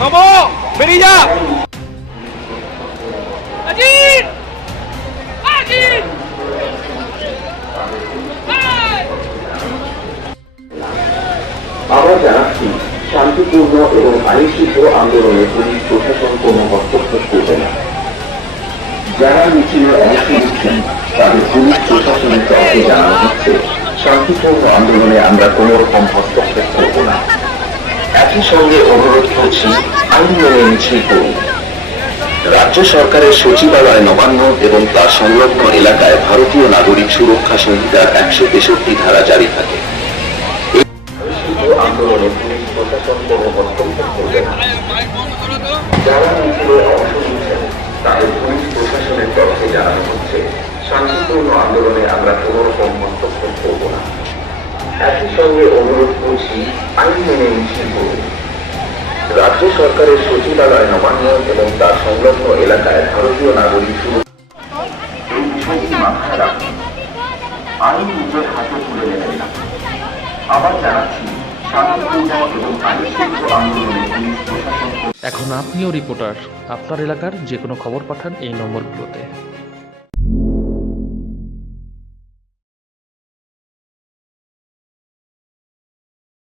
নব বেরিয়ে যা। আজিজ! আজিজ! আবার জানাচ্ছি শান্তিপূর্ণ এবং আইনশৃঙ্খ আন্দোলনে পুলিশ প্রশাসন কোনো হস্তক্ষেপ করবে না। যারা মিছিলে অংশ নিচ্ছেন তাদের পুলিশ প্রশাসনের তরফে জানানো হচ্ছে। শান্তিপূর্ণ আন্দোলনে আমরা কোনো রকম হস্তক্ষেপ করব না। একই সঙ্গে অনুরোধ করছি মেনে মিছিল করুন রাজ্য সরকারের সচিবালয় নবান্ন এবং তার সংলগ্ন এলাকায় ভারতীয় নাগরিক সুরক্ষা সংহিতার একশো তেষট্টি ধারা জারি থাকে। আন্দোলনে প্রশাসনের জানানো হচ্ছে, শান্তিপূর্ণ আন্দোলনে আমরা কোনো রকম হস্তক্ষেপ একই সঙ্গে অনুরোধ করছি, আইন মেনে করুন রাজ্য সরকারের সচিবালয় নবান্ন এবং তার সংলগ্ন এলাকায় ভারতীয় নাগরিক প্রশাসন এখন আপনিও রিপোর্টার আপনার এলাকার যে কোনো খবর পাঠান এই নম্বরগুলোতে।